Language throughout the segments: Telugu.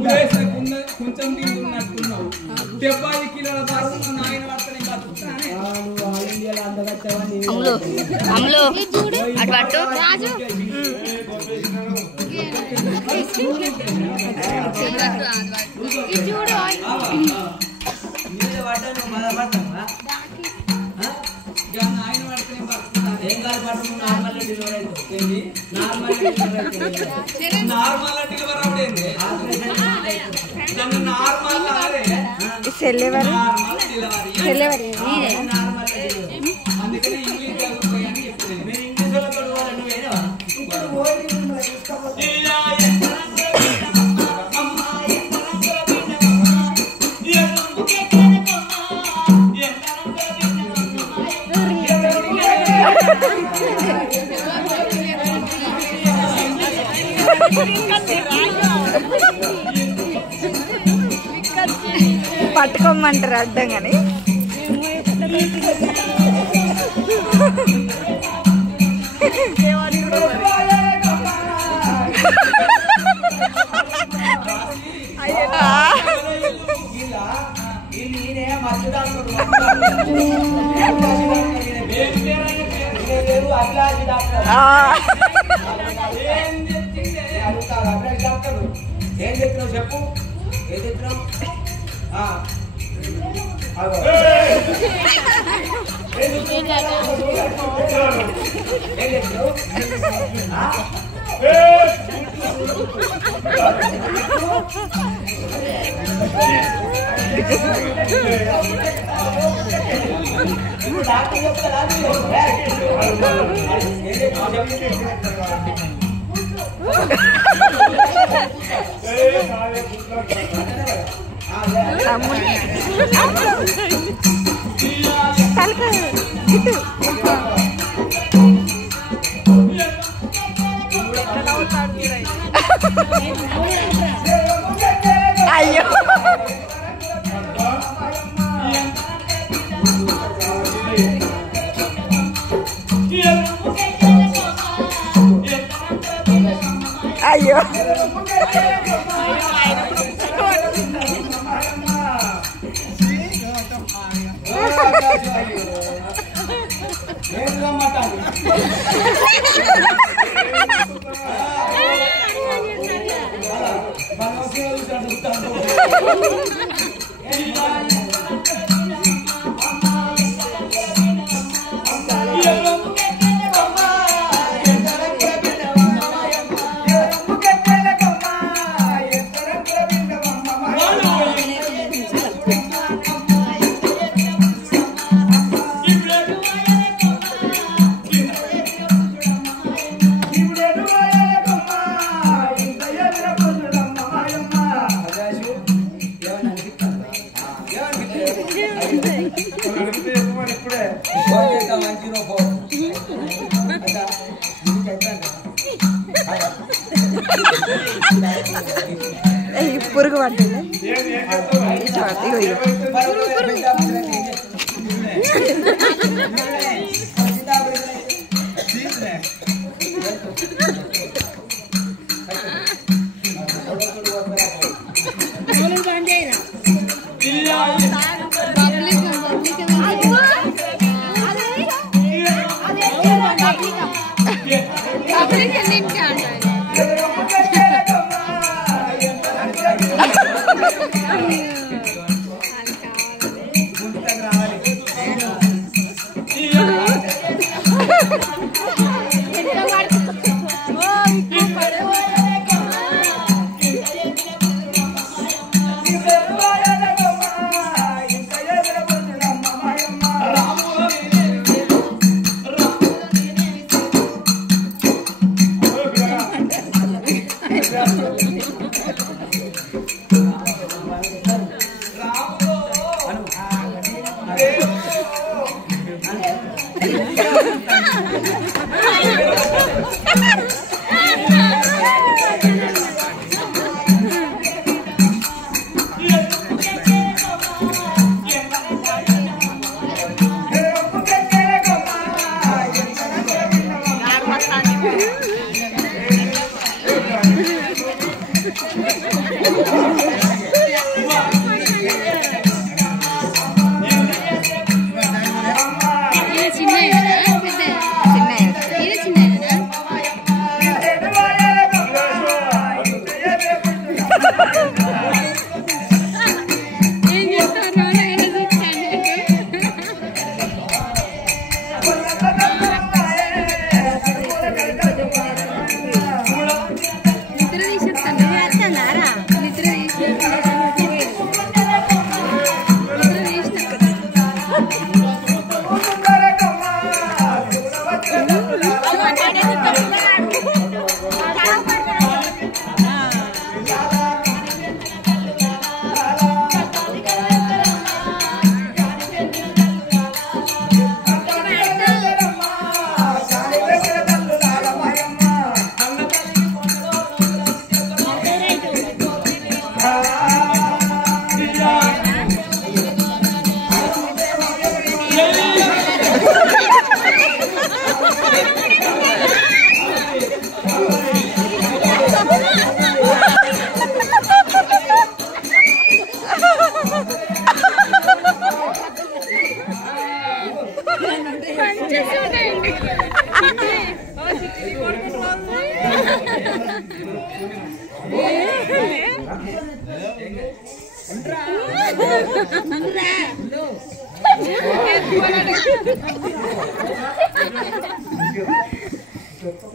కొంచెం తింటున్నట్టున్నావు 70 కిలోల బరువు నాయన పడతానే బతుకుతానే అమ్ములు అమ్ములు అటు పట్టు రాజు చూడు నాయన పడతానే బతుకుతానే ఏం కాదు పట్టు నార్మల్ డెలివరీ అవుతుంది నార్మల్ డెలివరీ అవుతుంది నార్మల్ సెల్లెవరు అందుకని ఇంగ్లీష్ చదువుకోయని చెప్తున్నాను మీరు ఇంగ్లీష్ వాళ్ళతో పట్టుకోమంటారు అడ్డం కానీ ఏం చెప్పినావు చెప్పు ఏం చెప్పినావు అయ్యో అయ్యో పురుగు పట్టింది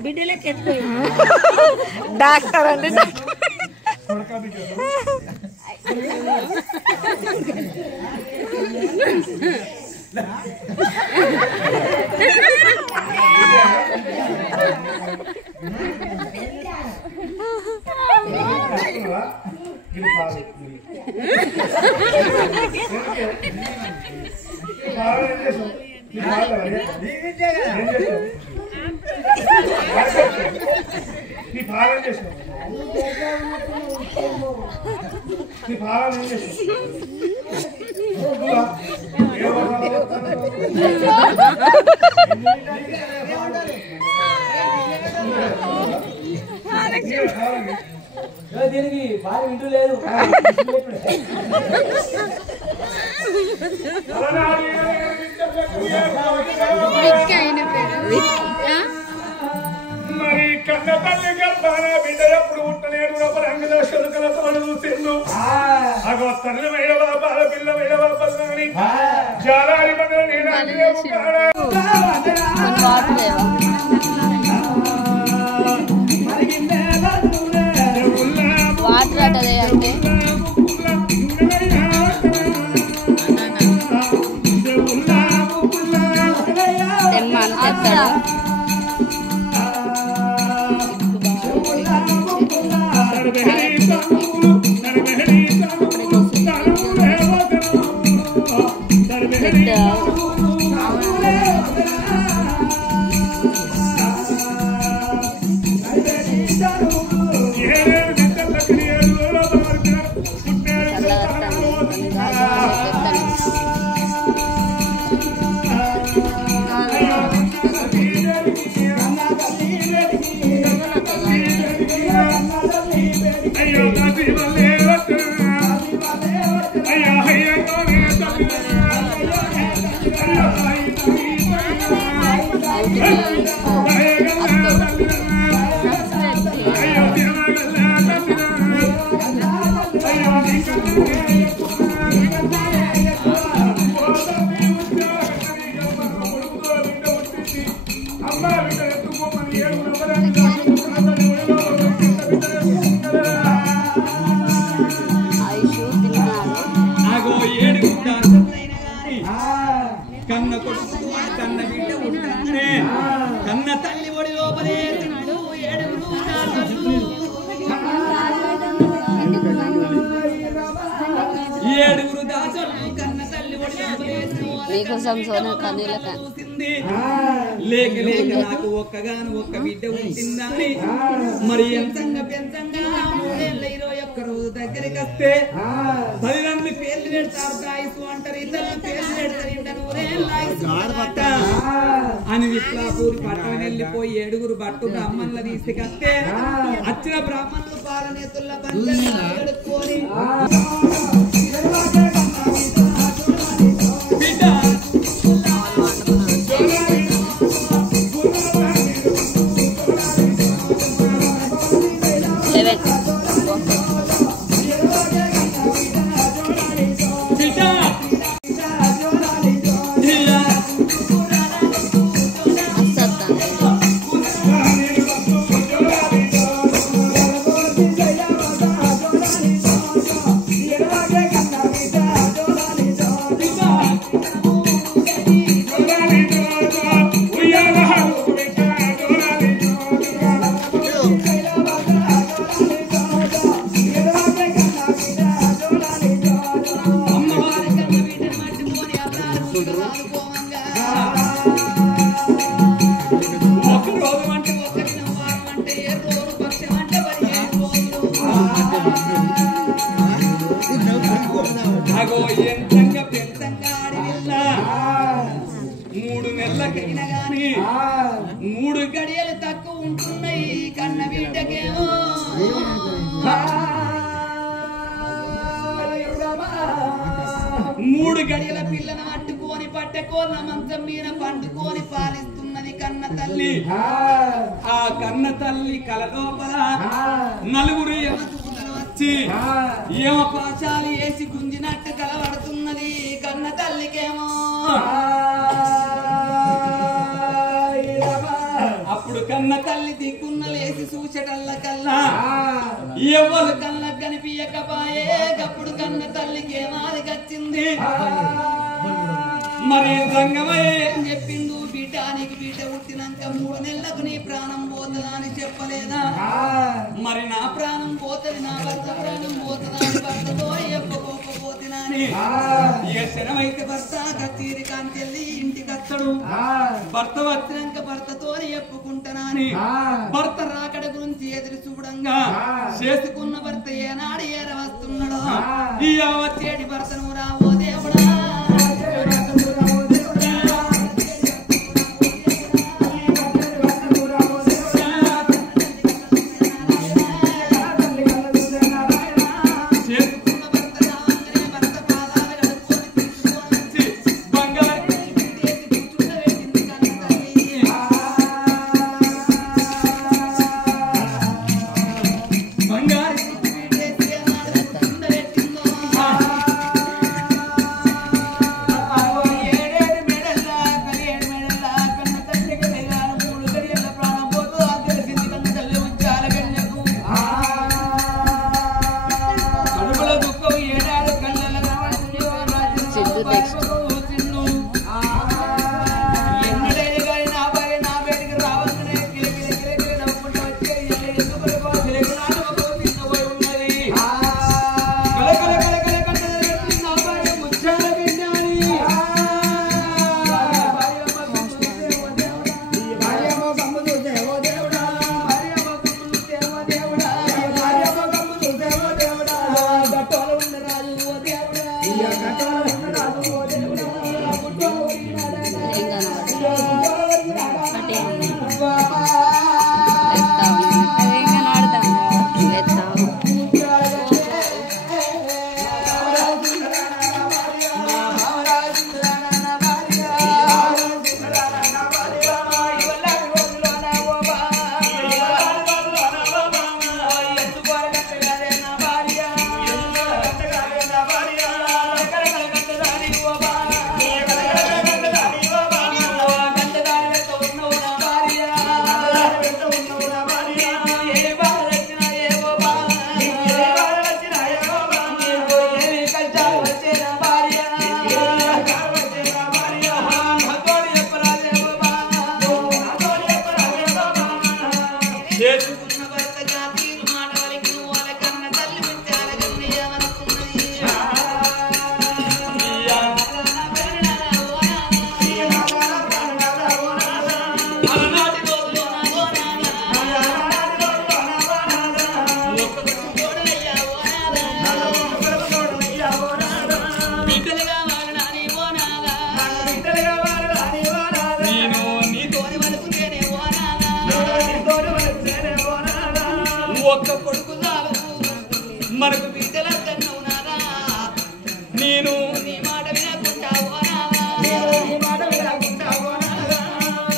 బిడ్డలకి డాక్టర్ అంటే దీనికి బాగా ఇంటూ లేదు. మరి కన్న తల్లి గర్భాన బిడ్డలప్పుడు పుట్టలేడు రంగుల శుల్కలతో చూసిండు. అగో తల్లి వైడవా బాల పిల్ల వైడవా పల్లని జాలారి బంధువు నేను వాటర్ అటదే అంటే తెమ్మాను తెస్తాడు. కన్న కొడుకు కన్న బిడ్డ పుట్టగానే కన్న తల్లి ఒడి లోపలే ఏడుగురు దాసలు కన్న తల్లి ఒడి లోపలే మీకోసం సోనా కన్నీళ్ళ లేక లేక నాకు ఒక్కగాను ఒక్క బిడ్డ పుట్టిందని మరి ఎంతంగా పెంచంగా 321 రోజు దగ్గరికి వస్తే 10 మంది పేర్లు పెడతారు ఆయుసు అంటారు, ఇద్దరు పేర్లు పెడతారు ఇంట 100 అని విట్లాపూరి పట్టణం వెళ్ళిపోయి 7 భట్టు బ్రాహ్మణుల తీసుకొస్తే వచ్చిన బ్రాహ్మణులు పాలనేతుల పంచుకొని ఎంతంగా పెంతంగా ఆడిల్లా 3 నెలలకైనా గాని 3 గడియలు తక్కువ ఉంటున్నాయి కన్న బిడ్డకేమో. 3 గడియల పిల్లను అట్టుకొని పట్టెకోన మంచం మీద పండుకొని పాలిస్తున్నది కన్న తల్లి. ఆ కన్న తల్లి కల లోపల 4 ఎమతుకులు వచ్చి ఏమ పాశాలు వేసి గుంజినట్టు కలబడుతున్నది కన్న తల్లికేమో. అప్పుడు కన్న తల్లి దిక్కున్నలేసి చూచటల్ల కల్లా ఎవరు కళ్ళకు కనిపించకపాయే. అప్పుడు కన్న తల్లికేమాది కచ్చింది. మరి సంగమయ్య ఏం చెప్పిండు? బిడ్డానికి బిడ్డ పుట్టినాక 3 నెలలకు నీ ప్రాణం పోతుందా అని చెప్పలేదా? మరి నా ప్రాణం పోతుంది, నా భర్త ప్రాణం పోతుందా అని భర్తతో చెప్పకపోతున్నాని శనమైతే భర్త కచేరి కాంచెల్లి ఇంటికి వస్తాడు. భర్త వచ్చినాక భర్తతో చెప్పుకుంటానని భర్త రాకడ గురించి ఎదురు చూడంగా చేసుకున్న భర్త ఏనాడు ఏర వస్తున్నాడో ఈ వచ్చేటి భర్తను రావో దేవుడా. ఒక్క కొడుకు చాలు మనకు బిడ్డలందన్నావు నాదా. నేను నీ మాట వినకుంటావు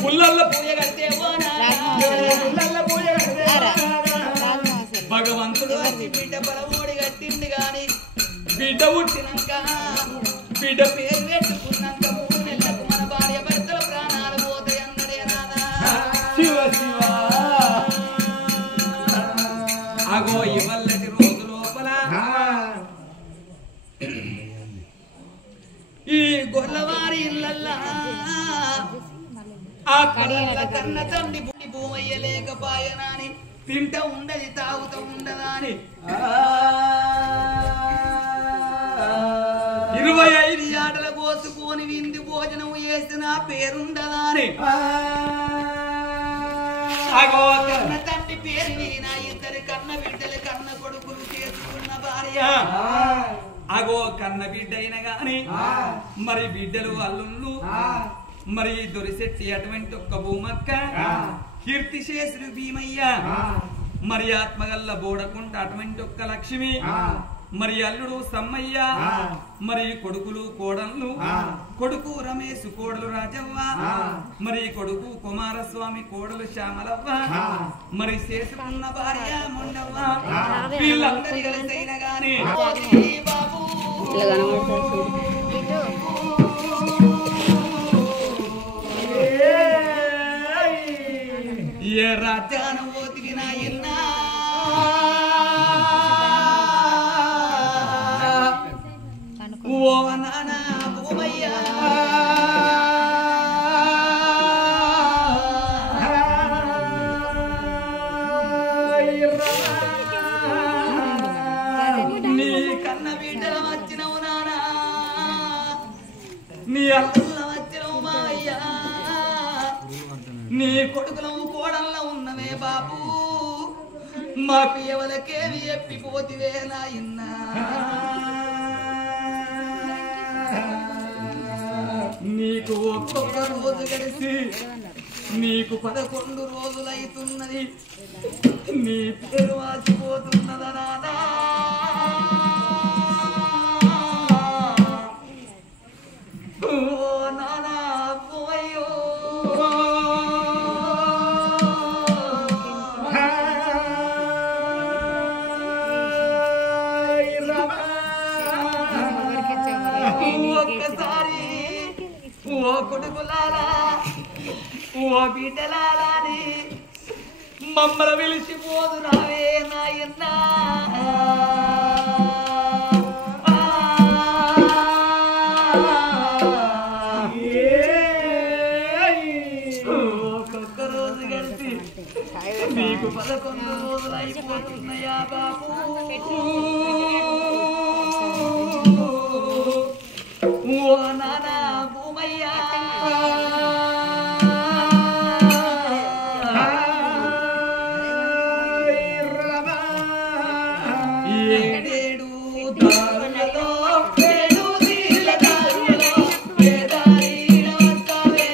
పుల్లల్ల పూజ కడితేవో భగవంతుడు వచ్చి బిడ్డ పరమోడి కట్టింది గాని బిడ్డ పుట్టినాక బిడ్డ పేరు పెట్టుకున్నాక 3 నెలలకు మన భార్య భర్తల ప్రాణాలు పోతాయి అన్నదే నాదా. శివ శివ అగో ఇవల్లటి రోజు లోపల ఈ గొల్లవారి ఇళ్ళల్లా ఆ కళ్ళ కన్న తండ్రి పుట్టి భూమయ్యలేకపాయనాని తింట ఉండది తాగుతూ ఉండదాని 25 ఆటల కోసుకొని విందు భోజనం వేసిన పేరుండదాని అగో కన్న తండ్రి పేరు వినా 2 కన్న బిడ్డలు కన్న కొడుకులు చేసుకున్న భార్య అగో కన్న బిడ్డ అయిన గాని మరి బిడ్డలు అల్లుళ్ళు మరి దొరిసెట్టి అటువంటి ఒక్క భూమక్క కీర్తిశేషుడు భీమయ్య మరి ఆత్మగల్ల బోడకుంట అటువంటి ఒక్క లక్ష్మి మరి అల్లుడు సమ్మయ్య మరి కొడుకులు కోడళ్ళు కొడుకు రమేష్ కోడలు రాజవ్వ మరి కొడుకు కుమారస్వామి కోడలు శ్యామలవ్వ మరి చేసుకున్న భార్య మొండవ్వ వీళ్ళందరి కలిసైన గాని బాబు ఏ రాజ్యాన పోతివి నాయన్నా ఓ నానా భూమయ్యా నీ కన్న బిడ్డల వచ్చినవు నానా నీ అల్లుల వచ్చినవు మాయ్యా నీ కొడుకులము కోడల్లో ఉన్నవే బాబు మా పియవలకేవి ఎప్పిపోతివే నాయన్నా నీకు ఒక్కొక్క రోజు గడిచి నీకు 11 రోజులైతున్నది నీ పేరు వాసిపోతున్నదా నానా ఓ నానా పోయో ఒక్కసారి ఓ కొడుకులారా ఓ బిడ్డలారాని మమ్మల్ని పిలిచిపోదు రావే నాయన్నా ఒక్కొక్క రోజు గడిచి నీకు 11 రోజులు అయిపోతున్నాయా బాబు ఓ నానా భూమయ్యా ఏడేడు దారులలో ఏడు నీళ్ళ దారులలో వేదారీల వస్తావే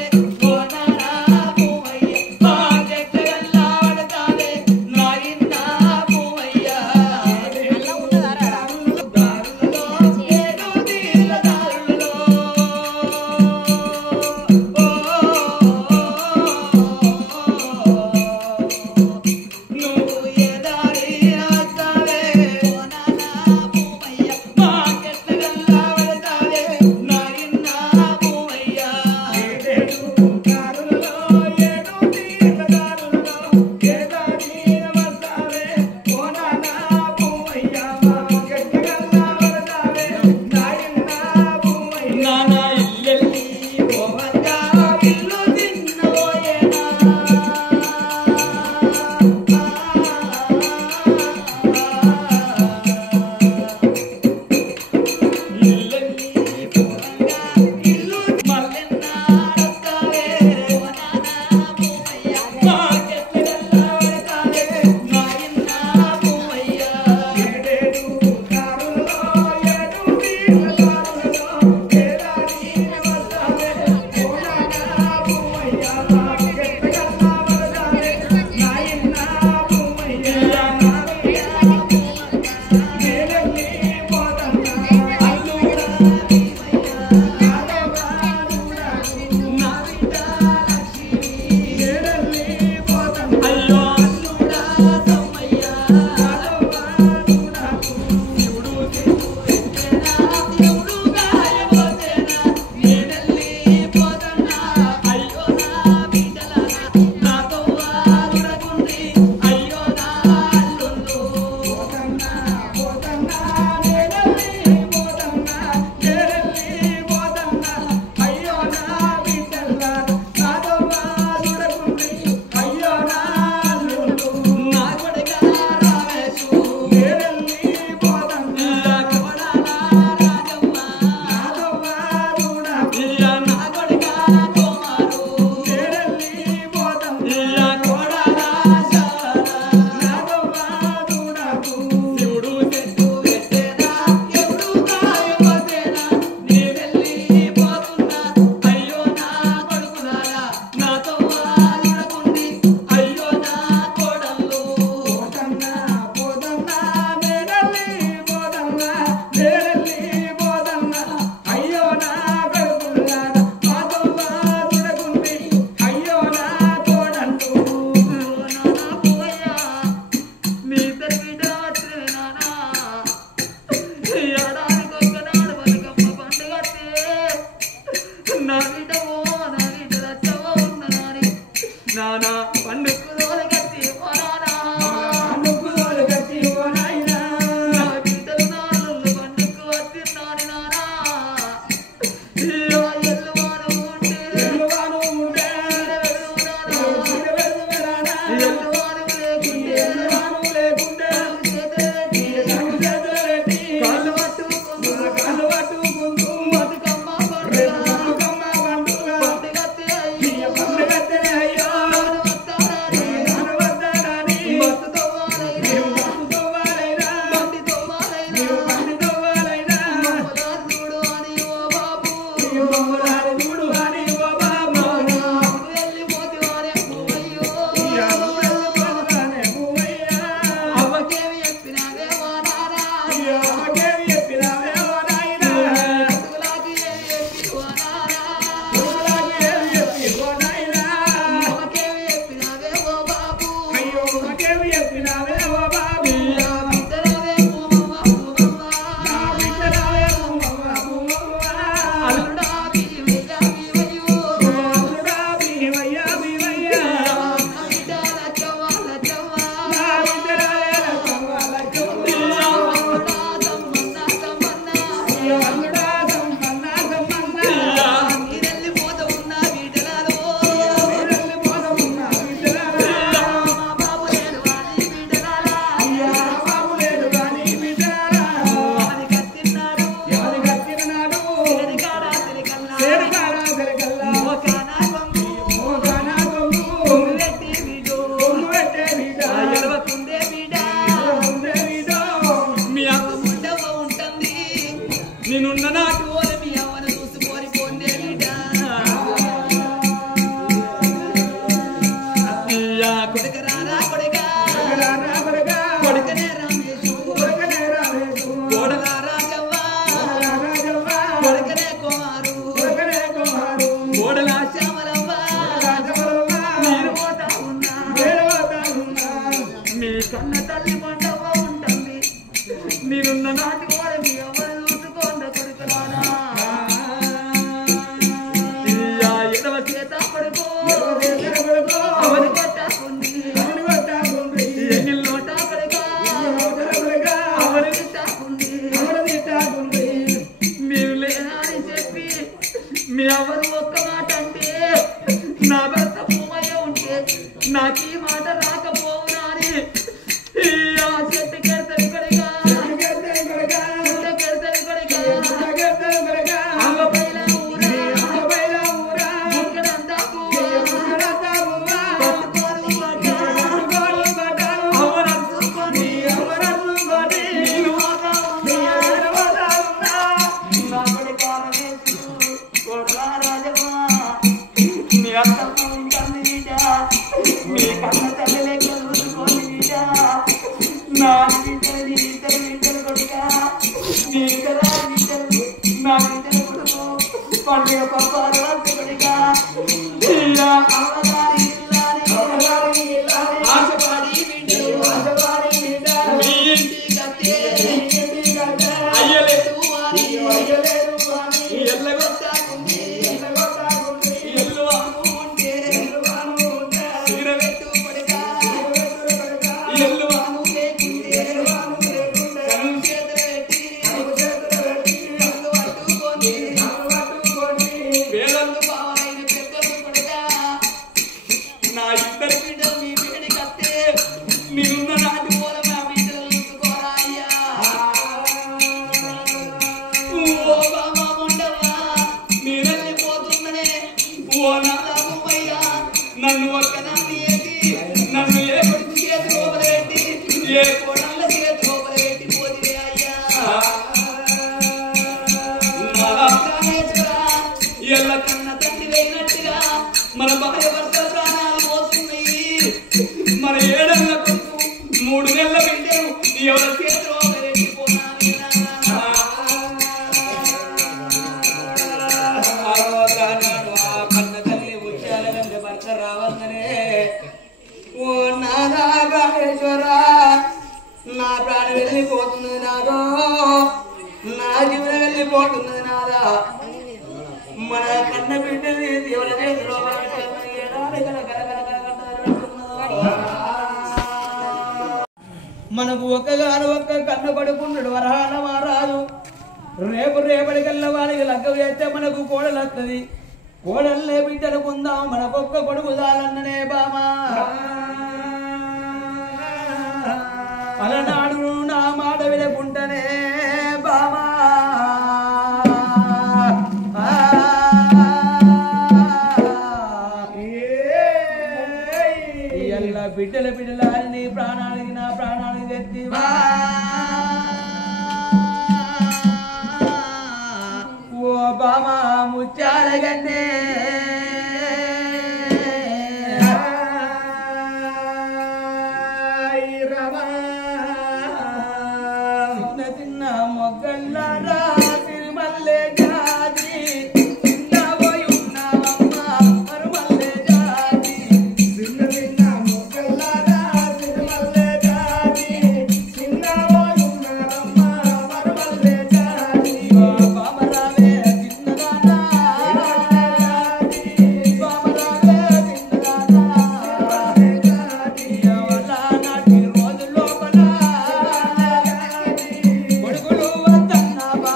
ఓ నానా భూమయ్య మా జగ్గల్లాడతావే నాయన్నా భూమయ్యా మనకు ఒక్కగాను ఒక్క కన్న పడుకున్నాడు వరహాల మహారాజు. రేపటికల్లా వాడికి లగ్గ చేస్తే మనకు కోడలు వస్తుంది. కోడల్లే బిడ్డలు పొందాం, మనకొక్క కొడుకు చాలన్ననే బామా. అలనాడు నా మాట వినకుంటనే బామా. బిడ్డల నీ ప్రాణానికి నా ప్రాణానికి తెచ్చివా. ఓ బామా ముచ్చాల గన్నే చిన్న మొగ్గల్లారా తిరుమల్లే జాతి కొడుకులు వద్దన్న బా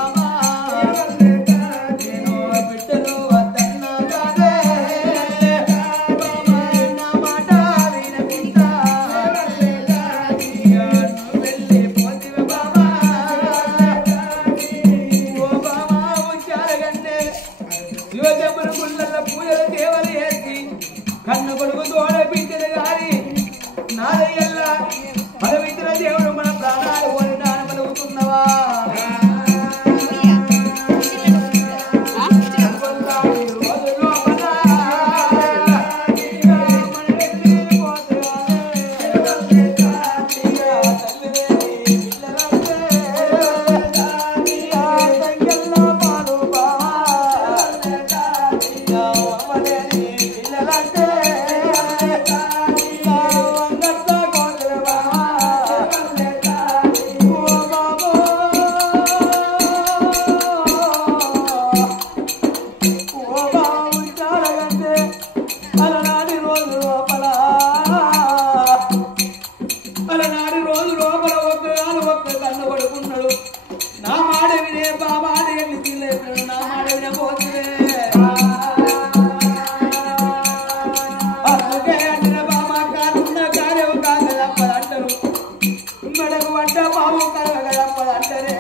పోతులే అందుకే అంటున్న బామ కానున్న కార్యం కాగలప్పదంటారు మెడకు పడ్డ బాబు కలగలప్పదంటారే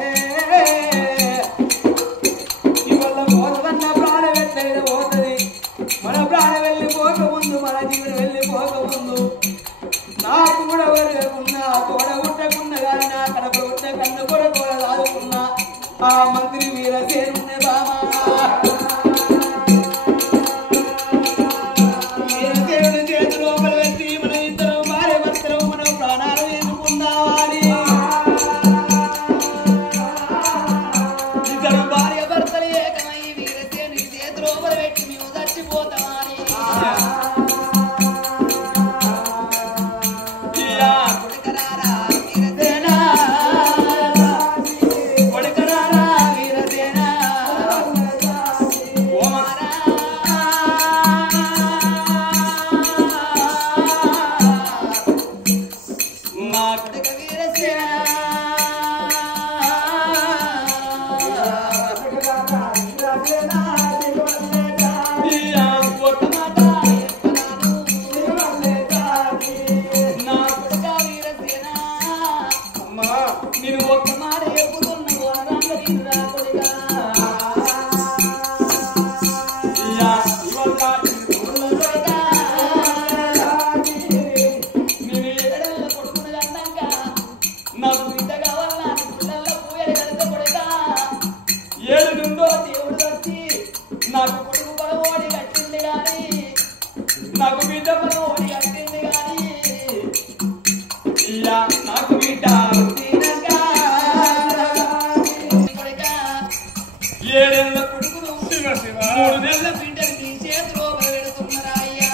ఇవల్ల పోతదన్న ప్రాణం ఎట్లయినా పోతుంది మన ప్రాణం వెళ్ళిపోకముందు మన జీవనం వెళ్ళిపోకముందు నాకు కూడా వరకున్నా తోడ ఉట్టకున్నా కానీ నా కడప ఉట్ట కన్ను కూడా తోడ దాదుకున్నా ఆ మంత్రి వీరసేనున్న బామా వీరసేనుని చేతి లోపల పెట్టి మన ఇద్దరం భార్య భర్తలు మనం ప్రాణాలు వేసుకుందామని ఇద్దరు భార్య భర్తలు ఏకమై వీరసేనుని చేతి లోపల పెట్టి మేము చచ్చిపోతామని నాకు కొడుకు బలవాడి కట్టింది గాని నాకు బిడ్డ బలవాడి కట్టింది గాని ఇలా నాకు బిడ్డ ఏడేళ్ళ కొడుకును 3 నెలల బిడ్డని నీ చేతిలో పెడుతున్నారా అయ్యా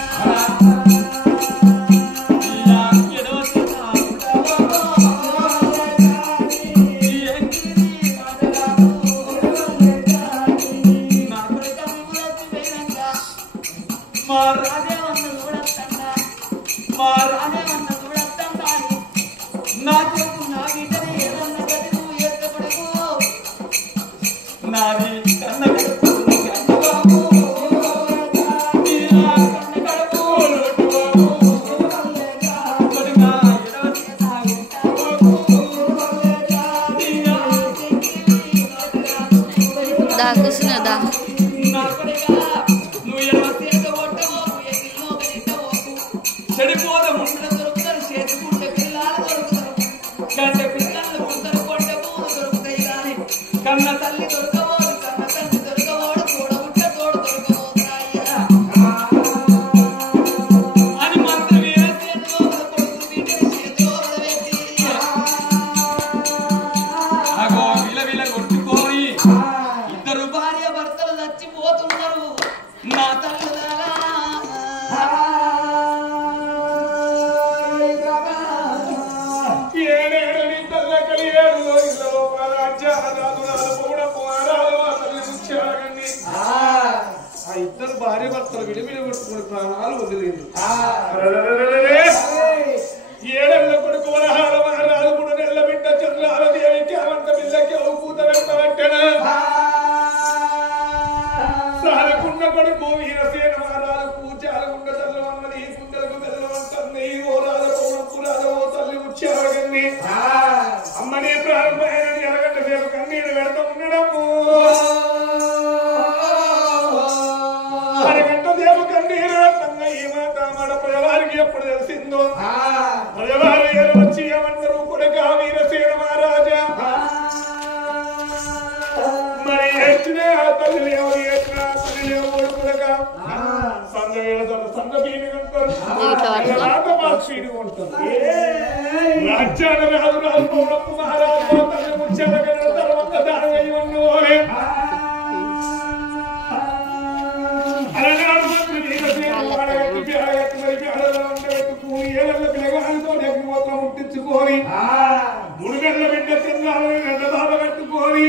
భార్య భర్తలు విడివిడి కొట్టుకుని ప్రాణాలు వదిలేదు. 7 కొడుకు వరహాల మహారాజు 3 నెలల బిడ్డ చంద్రాల దేవికి అవంత బిల్లకి కూత పెట్టబట్టన సారకున్న కొడుకు వీరసేన మహారాజు పూజాలగుండ తల్లవన్నది కుండలకు బెల్లవంతన్ని ఓ రాజ పౌరపు రాజ ఓ తల్లి ఉచ్చారగన్ని అమ్మనే ప్రారంభమైన ఎరగంట సేపు కన్నీరు పెడతా ఉండడము ప్రజవారికి ఎప్పుడు తెలిసిందో ప్రజవారు వచ్చి ఏమంటారు కొడుక వీరసేన మహారాజా మరి ఏడ్చినే ఆ తల్లి ఎవరు ఏడ్చినా తల్లి ఎవరు కొడుక సంఘ వేళతో సంఘ పీనుకుంటారు రాత పాక్షీని ఉంటారు రాజ్యాన రాజు రాజు పౌరప్పు మహారాజు తల్లి ముచ్చాల కన్నా తర్వాత దాని అయ్యవన్ను ఓలే అలనాడు మంత్రి వీరసేన వాడగట్టి పేడగట్టి మరి పేడలో ఉండబెట్టుకుని 7 పిల్లగాలతో నెగ్గిపోతూ ముట్టించుకొని 3 నెలల బిడ్డ చంద్రాలని నెల బాబ కట్టుకొని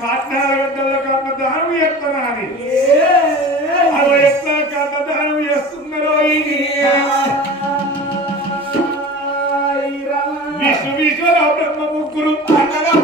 కాట్నాల గడ్డల్లో కన్న దానం చేస్తున్నాని అలా ఎట్లా కన్న దానం చేస్తున్నారో విష్ణు విశ్వరావు బ్రహ్మ ముగ్గురు అన్నగా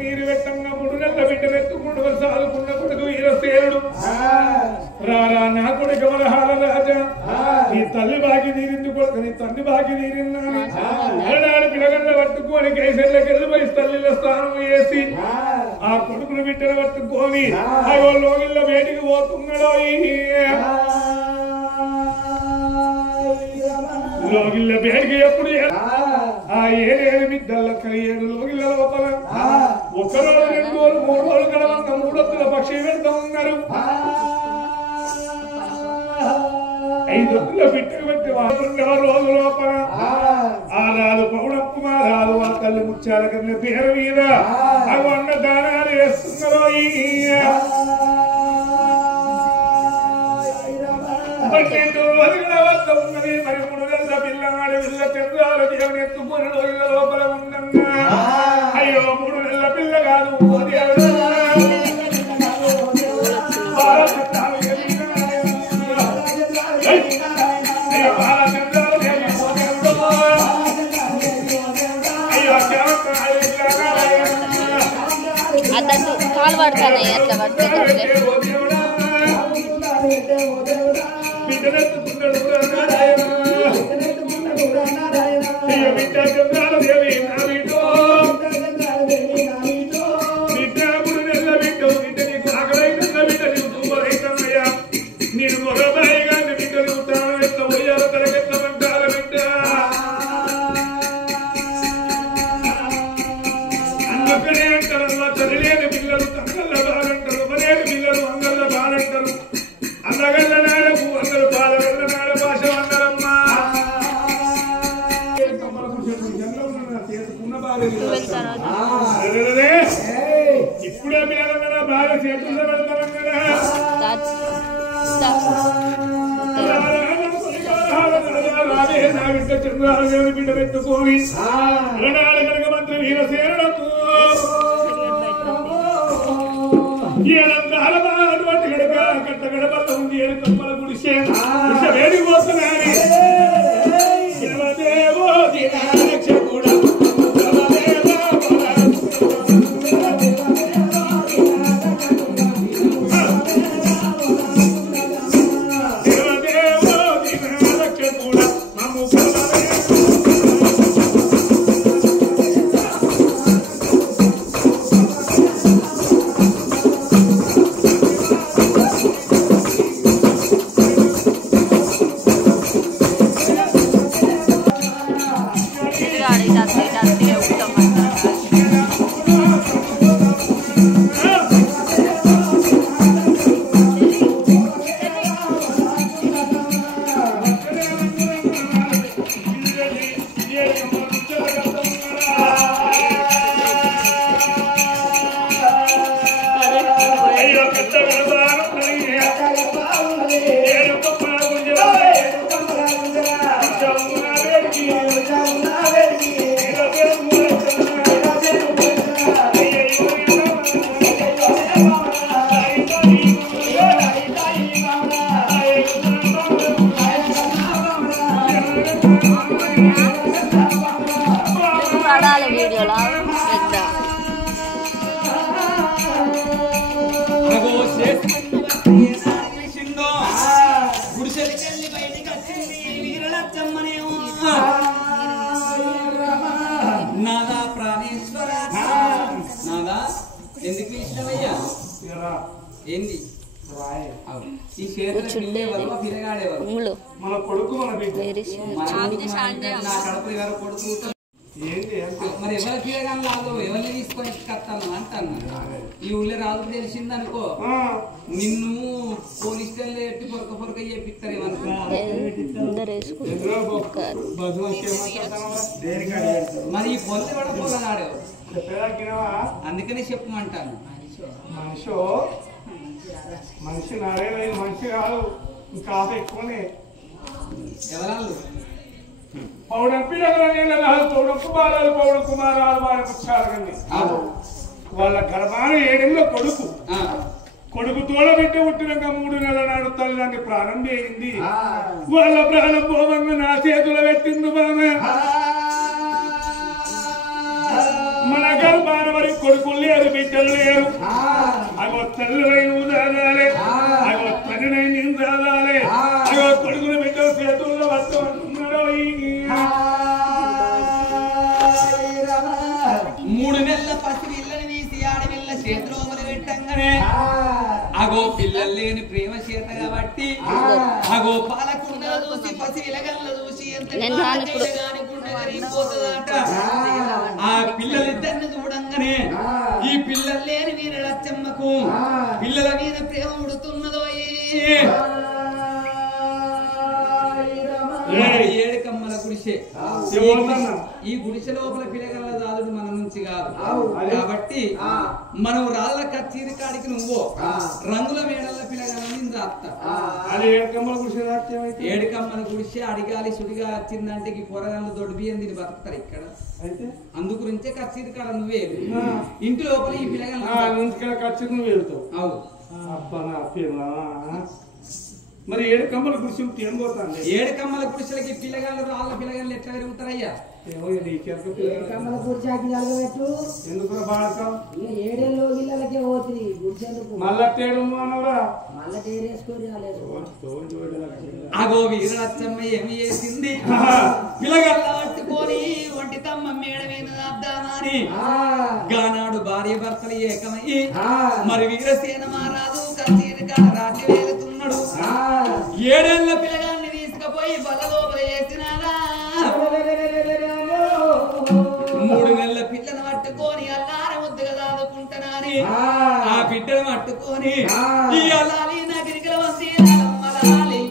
నీరు పెట్టంగా 3 నెలల బిడ్డనెత్తుకుంటూ సాదుకున్న కొడుకు వీరసేనుడు రారా నా కొడుకు వరహాల రాజా నీ తల్లి బాకి నీరింది కొడుకు నీ తండ్రి బాకి నీరిందని అలనాడు పిల్లగండ పట్టుకొని కైసర్లకి వెళ్ళిపోయి తల్లిలో స్నానం చేసి ఆ కొడుకును బిడ్డను పట్టుకొని అయ్యో లోగిళ్ళ వేడికి పోతున్నాడో లోగిళ్ళ వేడికి ఎప్పుడు ఆ 7 బిడ్డల 7 లోగిళ్ళ లోపల 1 రోజు 2 రోజులు 3 రోజులు గడవంగా 3 పక్షి పెడతా ఉన్నారు 5 బిడ్డలు పెట్టి 2 రోజుల లోపల ఆ రాదు పౌడప్పు మా రాదు వాళ్ళ తల్లి ముత్యాల కన్నా పేరు మీద అవి అన్న దానాలు వేస్తున్నారు 12 రోజుల వద్ద ఉన్నది మరి 3 నెలల పిల్లవాడి పిల్ల చంద్రాల దేవుని ఎత్తుకుని రోజుల లోపల ఉండంగా అయ్యో 3 నెలల పిల్ల కాదు కాలు పడతానే అట్లా పడుతుంది నేను మగబాయిగా బిడ్డలు ఎట్లా పోయారో తరగెత్తమంటారు బిడ్డ అందుకనే అంటారు తల్లిలేని పిల్లలు తగ్గల్ల బాలంటారు మరేని పిల్లలు అంగళ్ళ బాలంటారు అందగల్ల నాడకు అందరు బాలగల్ల నాడ భాష అన్నారమ్మా ఇప్పుడే పిల్లలన్నా బాగా చేతుల్లో పెడతాం కదా చంద్రాదేవుని బిడ్డ పెట్టుకోని కనుక మంత్రి వీరసేనులకు ఏడంతాల అటువంటి గడప కట్ట గడపల్ల ఉంది 7 కమ్మల గుడిసే వేడి పోతున్నాని శివదేవో దినారక్షకుడా నాదా ప్రాణేశ్వర నాదా ఎందుకు ఇష్టమయ్యా ఏంది ఈ చేతులు పిల్లగాడేవారు మన కొడుకు మన బిడ్డ నా కడప గారు కొడుకు మరి ఎవరి పిల్లగాని లాగో ఎవరిని తీసుకొని కత్తాను అంటాను ఈ ఊళ్ళో రాదు తెలిసిందనుకో నిన్ను పోలీస్ స్టేషన్లో ఎట్టి పొరక చేపిస్తారు ఏమనుకో మరి ఈ పొల్లు కూడా పొల్లనాడు చెప్పేదాకినవా అందుకనే చెప్పమంటాను. మనిషి నాడే లేదు, మనిషి కాదు, ఇంకా ఆశ ఎక్కువనే. ఎవరాళ్ళు పౌడం పిల్లలు కాదు, పౌడం కుమారాలు, పౌడం కుమారాలు వారి పుచ్చారండి. వాళ్ళ గర్భాన 7 ఏళ్ళ కొడుకు తోడబిడ్డ పుట్టినాక 3 నెలల నాడు తల్లిదండ్రి ప్రాణం చేయింది. వాళ్ళ ప్రాణం పోవంగా నా చేతులు పెట్టింది బామె. మన గర్భాన వరకు కొడుకులు లేరు, బిడ్డలు లేరు. అగో తల్లినై నువ్వు దాదాలే, అగో తల్లినై నేను దాదాలే, అగో కొడుకులు బిడ్డలు చేతుల్లో పట్టుకుంటున్నాడు. 3 నెలల పసి పిల్లని తీసి ఆడపిల్ల చేతిలో పెట్టంగానే అగో పిల్లలు లేని ప్రేమ చేత కాబట్టి అగో పాలకుండ చూసి పసి విలగల్ల చూసి ఎంత ఆ పిల్లలిద్దరిని చూడంగానే ఈ పిల్లలు లేని వీరలచ్చమ్మకు పిల్లల మీద ప్రేమ ఉడుతున్నదో. 7 కమ్మల గుడిసె. ఈ గుడిసె లోపల పిల్లగల్ల దాదుడు మన నుంచి కాదు కాబట్టి మనం రాళ్ళ కచ్చీరి కాడికి నువ్వు రంగుల మేడల్ల పిల్లగలని దాస్తా. 7 కమ్మల గుడిసె అడిగాలి సుడిగా వచ్చిందంటే ఈ కూరగాయలు దొడ్డు బియ్యం దీన్ని బతుకుతారు ఇక్కడ. అందు గురించే కచ్చీరి కాడ నువ్వే ఇంటి లోపల ఈ పిల్లగల కచ్చీరి నువ్వు వెళ్తావు. అవు మరి 7 కమ్మల గుడిసె ఏం పోతాను? 7 కమ్మల గుడిసెలకి పిల్లగాళ్ళు రాళ్ళ పిల్లగాళ్ళు ఎట్లా పెరుగుతారయ్యా? కమ్మల గుడిచాకి జరగబెట్టు. ఎందుకు బాడతావు? 7 ఏళ్ళు ఇళ్ళకే పోతుంది గుడిచెందుకు. మళ్ళా తేడు అనవరా, మళ్ళా తేరేసుకొని రాలేదు. అగో వీరలచ్చమ్మ ఏమి చేసింది? పిల్లగల్ల పట్టుకొని ఒంటి తమ్మ మేడ మీద అద్దామని గానాడు భార్య భర్తలు ఏకమయ్యి మరి వీరసేన మహారాజు కచ్చీరి కాడ రాజ్యం వెళుతున్నాడు. 7 ఏళ్ల పిల్లగాన్ని తీసుకుపోయి బల్ల లోపల చేసినారా. 3 నెలల పిల్లను పట్టుకొని అల్లార ముద్దుగా దాదుకుంటున్నాని ఆ బిడ్డను పట్టుకొని ఈ అల్లాలి నగిరికల వంశీ లాలమ్మలాలి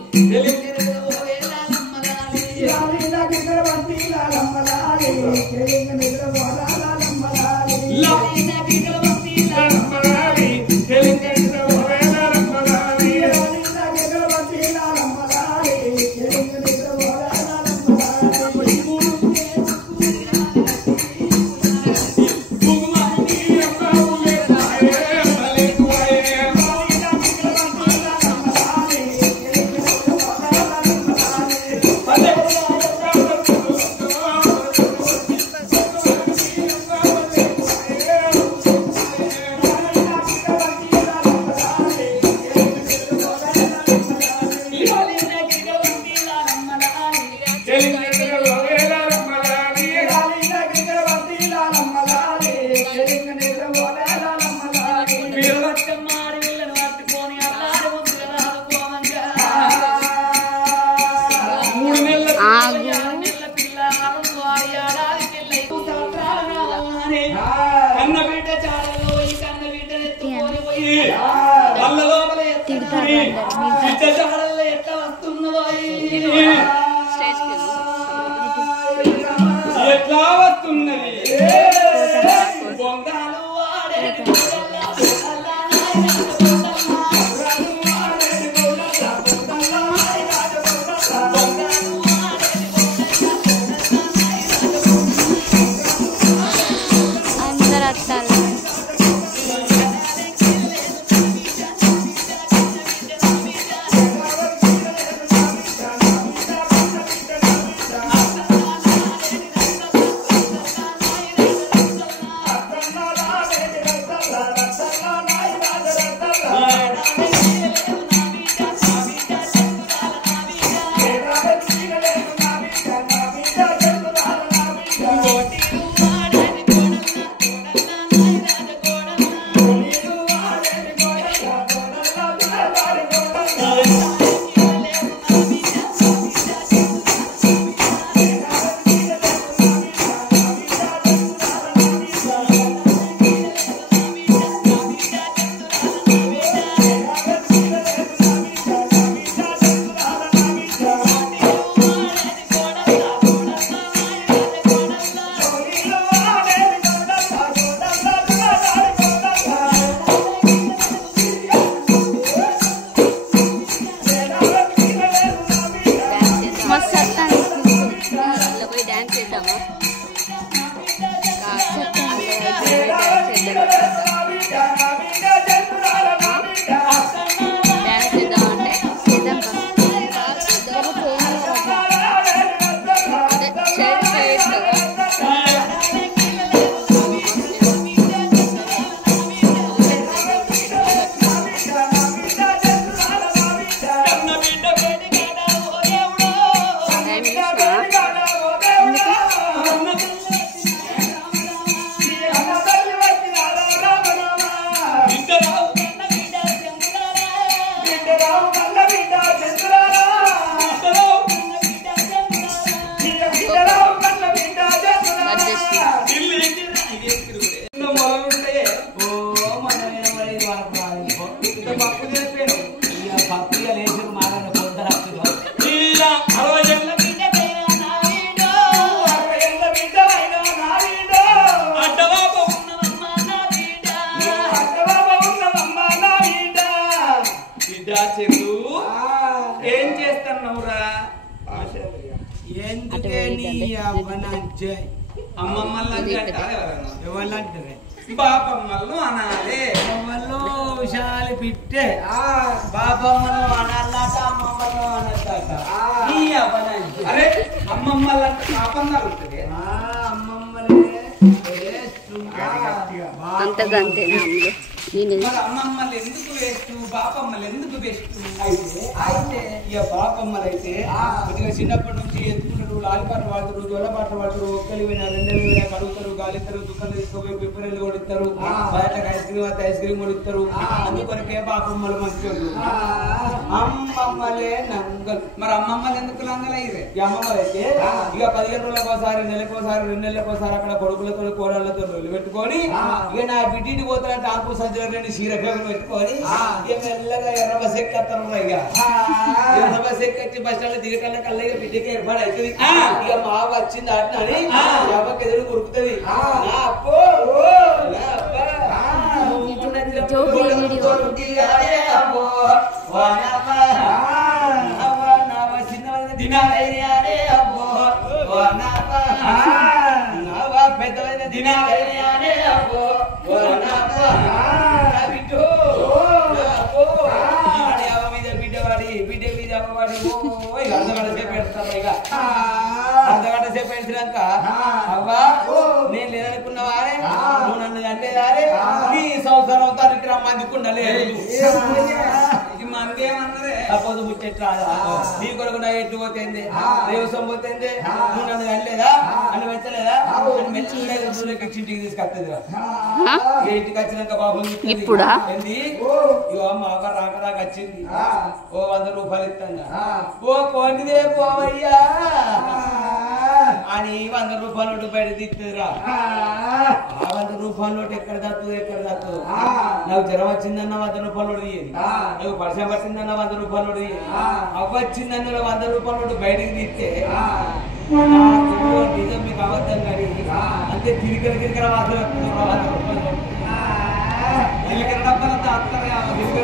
ఎట్లా వస్తున్నది బొంగాలు ఏం చేస్తున్నావురా? ఎవరంటే బాపమ్మలు అనాలే. విషయాలు పిట్టే బాబమ్మను అనాలట, అమ్మమ్మను అనట. అరే అమ్మమ్మలంటే పాపం కలుగుతుంది. అంతకంతేనా? మరి అమ్మమ్మలు ఎందుకు వేస్తూ బాపమ్మలు ఎందుకు వేస్తూ? అయితే ఇక బాపమ్మలైతే కొద్దిగా చిన్నప్పటి నుంచి ఎత్తుకుంటారు, లాలిపాటలు వాడతారు, జొల్లపాటలు వాడతారు, ఒక్కలు వినా రెండేళ్ళు వినా కడుగుతారు, గాలిస్తారు, దుఃఖాలు తీసుకుపోయి పిప్పరేళ్ళు కొడుతారు, బయటకు ఐస్ క్రీమ్ అయితే ఐస్ క్రీమ్ కొడుతారు. అందుకొరకే బాపమ్మలు మంచోళ్ళు, అమ్మమ్మలే నంగలు. మరి అమ్మమ్మలు ఎందుకు లంగలయ్యే? ఈ అమ్మమ్మలైతే ఇక 15 రోజులకోసారి, నెలకోసారి, 2 నెలలకోసారి అక్కడ కొడుకులతో కోడళ్లతో రోజులు పెట్టుకొని ఇక నా బిడ్డికి పోతానంటే ఆకు సంచరణ సీరకలు పెట్టుకొని ఇక మెల్లగా ఎర్ర బస్ ఎక్కత్తరు. ఇక ఎర్ర బస్ ఎక్కి బస్ స్టాండ్ దిగటం కల్లా ఇక బిడ్డకి ఏర్పాటు అవుతుంది. ఇక మా వచ్చింది ఆటని అబ్బకి ఎదురు కొరుకుతుంది. పెద్దవైన దినాలే అబ్బో బిడ్డ మీద అమ్మవాడి అర్ధగంట సేపు పెడతాను. ఇక అర్ధగంట సేపు పెంచినాక అవ్వా నేను లేదనుకున్నావారే, నువ్వు నన్ను అంటేదారే నీ సంవత్సరం అవుతానికి రమ్మందుకుండలేదు. మందేమన్నారే తప్పదు ముచ్చెట్లా నీ కొరకు నా ఎట్టు పోతేంది, దేవసం పోతేంది, నువ్వు నన్ను అనలేదా, అని మెచ్చలేదా అని మెచ్చలేదు. ఇంటికి తీసుకొస్తుంది. ఇంటికి వచ్చినాక బాబు ఇప్పుడా ఏంది ఇగో మా అవ్వ రాక రాక వచ్చింది, ఓ 100 రూపాయలు ఇస్తాను, ఓ కొండిదే పోవయ్యా అని 100 రూపాయల నోటు బయట తీస్తుందిరా. ఆ 100 రూపాయల నోటు ఎక్కడ దాత్తు నాకు జ్వరం వచ్చిందన్న 100 రూపాయల నోటు తీయదు, నాకు వర్షం పట్టిందన్న 100 రూపాయల నోటు తీయదు. అవ్వచ్చిందన్న 100 రూపాయల నోటు బయటకు తీస్తే నిజం మీకు అబద్ధం కానీ అంతే తిరిగిర వాసన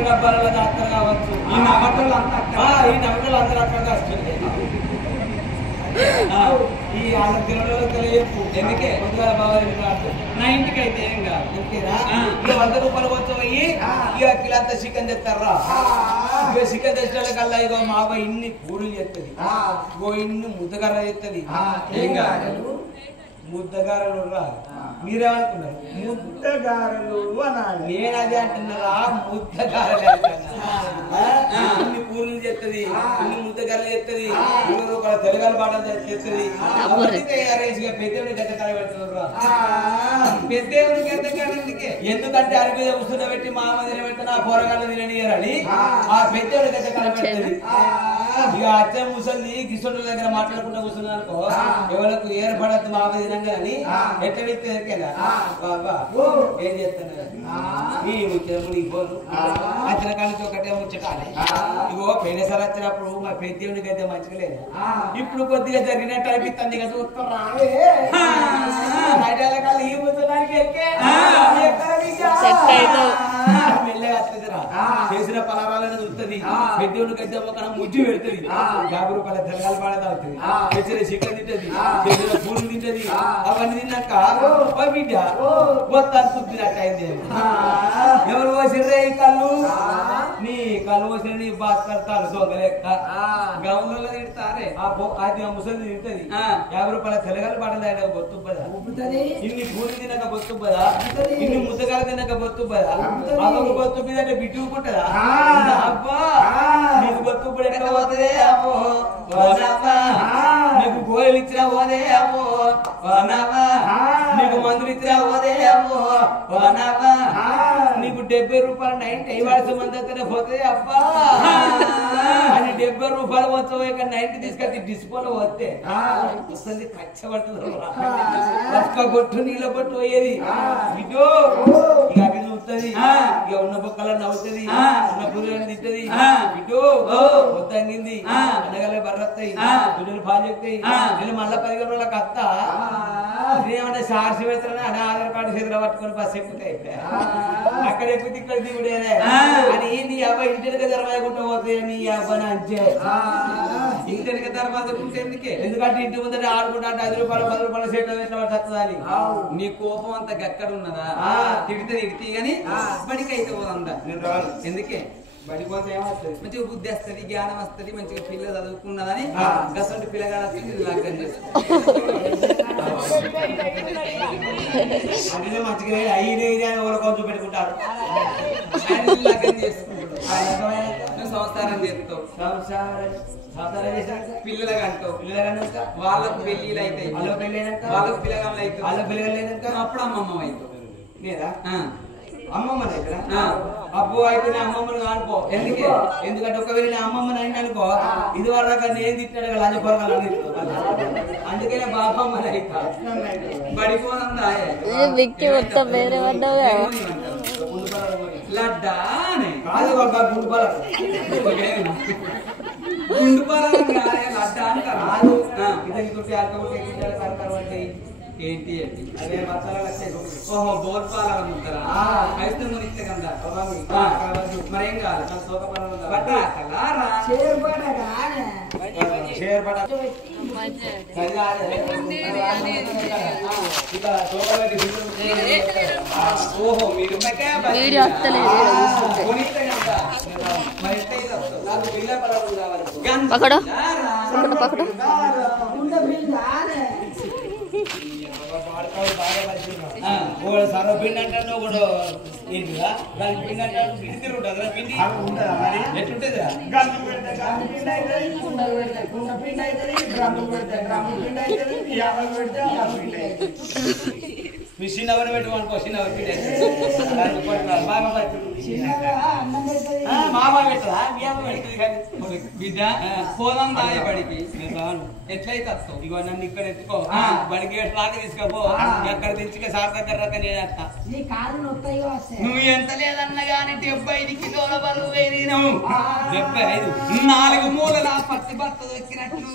డబ్బాలలో దాత్తరు కావచ్చు. ఈ నమ్మకాలు అంతా ఈ నమ్మకాలు అందరూ అక్కడ వస్తుంది. ఈ 6 కిలోలు తెలియపు ఎందుకే పొద్దుగా బాగా నా ఇంటికి అయితే ఏం కాదు. ఎందుకేనా ఇక 100 రూపాయలు వచ్చి ఇక కిలంతా చికెన్ తెస్తారా. ఇక చికెన్ తెచ్చిన కల్లా ఇగో మా అవ్వ ఇన్ని పూరీలు చేస్తుంది, ఇగో ఇన్ని ముద్దగారలు చేస్తుంది. ఏం కాదు ముద్దగారలు మీరేమనుకున్నారు? ముద్దగారలు అనాలి. నేను అదే అంటున్నారా, ముద్దగారలు ఇన్ని పూరీలు చేస్తుంది, ఇన్ని ముద్దగారలు చేస్తుంది, తెలుగు పాటలు చేస్తుంది. పెద్దవుని గడ్డ కాయ పెడుతున్నారు. పెద్దవుని గడ్డ కాదందుకే ఎందుకంటే అరి మీద ఉసున పెట్టి మామ తినబెట్టిన ఆ పోరగాళ్ళు తిననియరని ఆ పెద్దవుని గడ్డ కాయ పెడుతుంది. ఇక అచ్చ ముసలి కిషోర్ దగ్గర మాట్లాడుకుంటూ కూర్చున్నా అనుకో, ఎవరికి ఏర్పడద్దు మామ తినంగాని ఎట్ట వ్యక్తి ఎరికేదా బాబా ఏం చేస్తాను ఈ ముఖ్యముడికి పోను వచ్చిన కాళ్ళకి ఒకటే ముచ్చటాలి. ఇగో పెళ్లిసారి వచ్చినప్పుడు మా పెద్దవునికి అయితే మంచిగా లేదు, ఇప్పుడు కొద్దిగా జరిగినట్టు అనిపిస్తుంది. ఇక చూస్తారా ఈ ముసలానికి ఎక్కే మెల్లగా వస్తుందిరా. చేసిన పలారాలను చూస్తుంది, పెద్దోళ్ళకి అయితే ఒక ముజ్జు పెడుతుంది 50 రూపాయల తెలగాలు పాడతావుతుంది తెచ్చిన చికెన్ తింటది తెచ్చిన పూలు తింటది అవన్నీ తిన్నాక బిడ్డ మొత్తాన్ని తుద్దినట్టు అయింది ఎవరు పోసిర్రే ఈ కళ్ళు నీ కళ్ళు పోసిన నీ బాస్కర్తాలు దొంగలెక్క గౌన్లలో తిడతారే అది ముసలి తింటది 50 రూపాయల తెలగాలు పాడలేదు బొత్తుబ్బదా ఇన్ని పూలు తినక బొత్తుబ్బదా ఇన్ని ముద్దగాలు తినక బొత్తుబ్బదా అమ్మకు బొత్తుబ్బదంటే బిడ్డుకుంటదా అబ్బా నీకు బొత్తుబ్బడి ఎక్కడ పోతుందే అమ్మో నీకు గోళీలు ఇచ్చినా పోదే అమ్మో నీకు మందులు ఇచ్చినా పోదే అమ్మో నీకు 70 రూపాయలు 90 ఇవ్వాల్సిన మంది అయితే పోతే అబ్బా అని 70 రూపాయలు వచ్చావు ఇక 90 తీసుకొచ్చి డిస్పోలో వస్తే వస్తుంది కచ్చబడుతుంది ఒక్క బొట్టు నీళ్ళ బొట్టు పోయేది ఇటు ఇక అక్కడ చూస్తుంది ఇక ఉన్న బొక్కల నవ్వుతుంది ఉన్న పురుగులను తింటది ఇటు వద్దంగింది అన్నగల బర్రస్తాయి గుడ్డలు పాలు చెప్తాయి నేను మళ్ళా 10 రోజులకు అత్త ఏమన్నా సార్సి పెడతారని అని ఆధార్ కార్డు చేతిలో పట్టుకొని బస్సు ఎక్కుతాయి అక్కడ ఎక్కువ ఇక్కడ దిగుడేనే అని నీ అబ్బాయి ఇంటికి దర్వాజకుంటూ పోతాయి నీ అబ్బాయి అంచే ఇంటికి దర్వాజకుంటే ఎందుకంటే ఇంటి ముందర ఆడుకుంటా 5 రూపాయలు 10 రూపాయలు సేట్ ఎట్లా పడుతుందని నీ కోపం అంతా ఎక్కడ ఉన్నదా తిడితే గాని బడికి అయితే పోదా నేను రాను ఎందుకే పడిపోతే ఏమవుతుంది మంచిగా బుద్ధి వస్తుంది జ్ఞానం వస్తుంది మంచిగా పిల్ల చదువుకున్నదని గసంటి పిల్లగాడ లగ్గం చేస్తుంది అంటే మంచిగా ఐదు కొంచెం పెట్టుకుంటారు లగ్గం చేసుకుంటాడు సంసారం చేస్తావు పిల్లలుగా అంటావు వాళ్ళకు పెళ్లిలు అవుతాయి వాళ్ళకు పిల్లగాళ్ళు అవుతాయి అప్పుడు అమ్మమ్మ అవుతావు లేదా అమ్మమ్మ దగ్గర అబ్బో అయితే నా అమ్మమ్మను కానుకో ఎందుకంటే ఒకవేళ నా అమ్మమ్మని అయిన అనుకో ఇది వరకు నేను తిట్టాడు లంచ పొరగాలు అందుకనే బాబమ్మని అయితా పడిపోనందా వేరే పడ్డావు లడ్డా కాదు గుండు పాల గుండు లడ్డా అంటారు ఇతనికి ఆల్కబట్టి ఏంటి అదే మసాలా ఓహో బోర్పాల అమ్ముతారా అయితే మునిస్తే కదా మరేం కాదు ఓహో మీరు వీడియో వస్తలేదు పకడో పకడో సర్వ పిండి అంటే ఒకడు ఏంటిదా దాని పిండి అంటే పిండి తిరుగుతుంది పిండి ఎట్లుంటదిరా మిషన్ ఎవరు పెట్టుకోనుకో చిన్న పిండి మామ పెట్టదా మీ అమ్మ పెడుతుంది కానీ బిడ్డ పోదాం దాయ బడికి ఎట్లయితే వస్తావు ఇగో నన్ను ఇక్కడ ఎత్తుకో బడికి లాగా తీసుకోపో ఎక్కడ తెచ్చుక సార్ దగ్గర రకం చేస్తా నువ్వు ఎంత లేదన్నా గానీ 75 కిలోల బరువు వేయను 75 4 మూలల పత్తి బత్త దొక్కినట్టు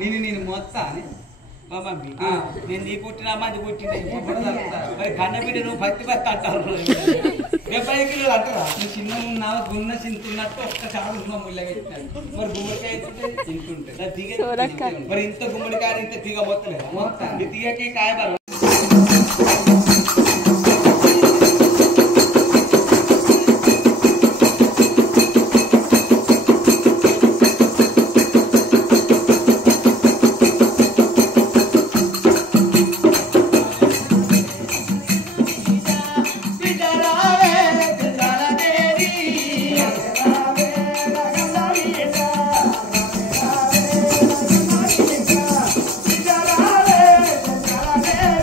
నేను మొత్తాన్ని నేను నీ పుట్టిన మంది పుట్టిన మరి కన్న బిడ్డ నువ్వు పత్తి బత్త అంటారు 75 కిలోలు అంటారా నువ్వు చిన్న ఉన్నావు గున్న చింతున్నట్టు ఒక్కసారి ముళ్ళ పెట్టినాడు మరి గుమ్మడికాయ తింటుంటే మరి ఇంత గుమ్మడికాయ ఇంత తీగ మొత్తలేదు మొత్తం తీగకి కాయ బరువు Hey!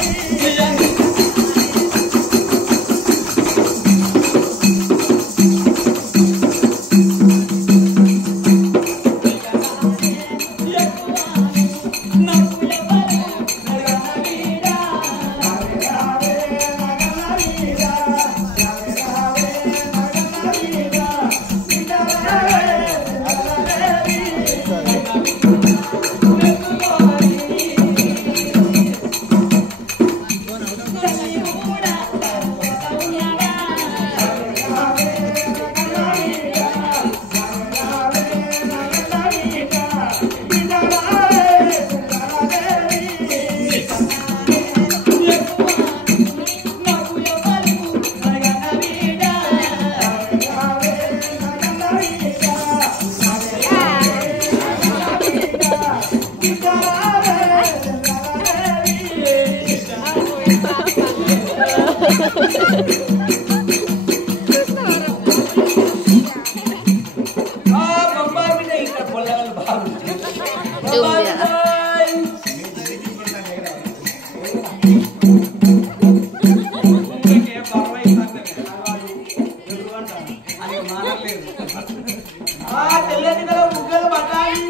బొమ్మాయి బిడ్డ ఇంకా పొల్లగాలు బాగుంటుంది తెల్లని కదా ముగ్గలు పట్టాలి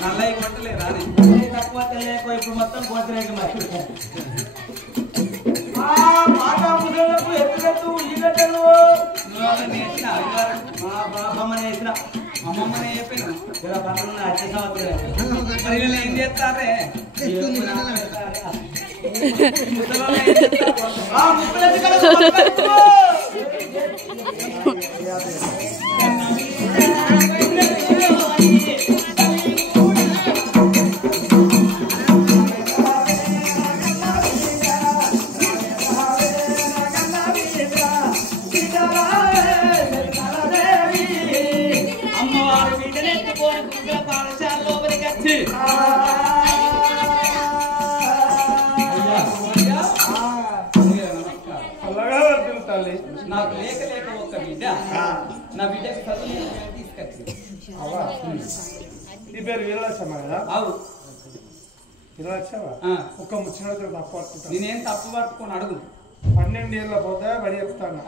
నల్లయి కొట్టలే రాని తక్కువ తెల్లఎక్కువ ఇప్పుడు మొత్తం కోతరేక మరి మాట ముసలకు ఎత్తులెత్తు ఈగట్టలు నేసిన మా బాబమ్మని వేసిన అమ్మమ్మనే చెప్పాను ఇలా పనులు అచ్చే సంవత్సరం మరి వీళ్ళు ఏం చేస్తారే ముప్పై కదా అమ్మవారు వీటనెత్తుకొని కుక్కల పాఠశాల లోపలికి వచ్చి తల్లి నాకు లేక లేక ఒక్క బిడ్డ నా బిడ్డకి చదువు తీసుకొచ్చి నీ పేరు వీరలక్ష్మ కదా అవు వీరలక్ష్మ ఒక్క ముచ్చిన తప్పు పట్టుకుంటా నేనేం తప్పు పట్టుకొని అడుగు 12 ఏళ్ళ పోతే బడి చెప్తాను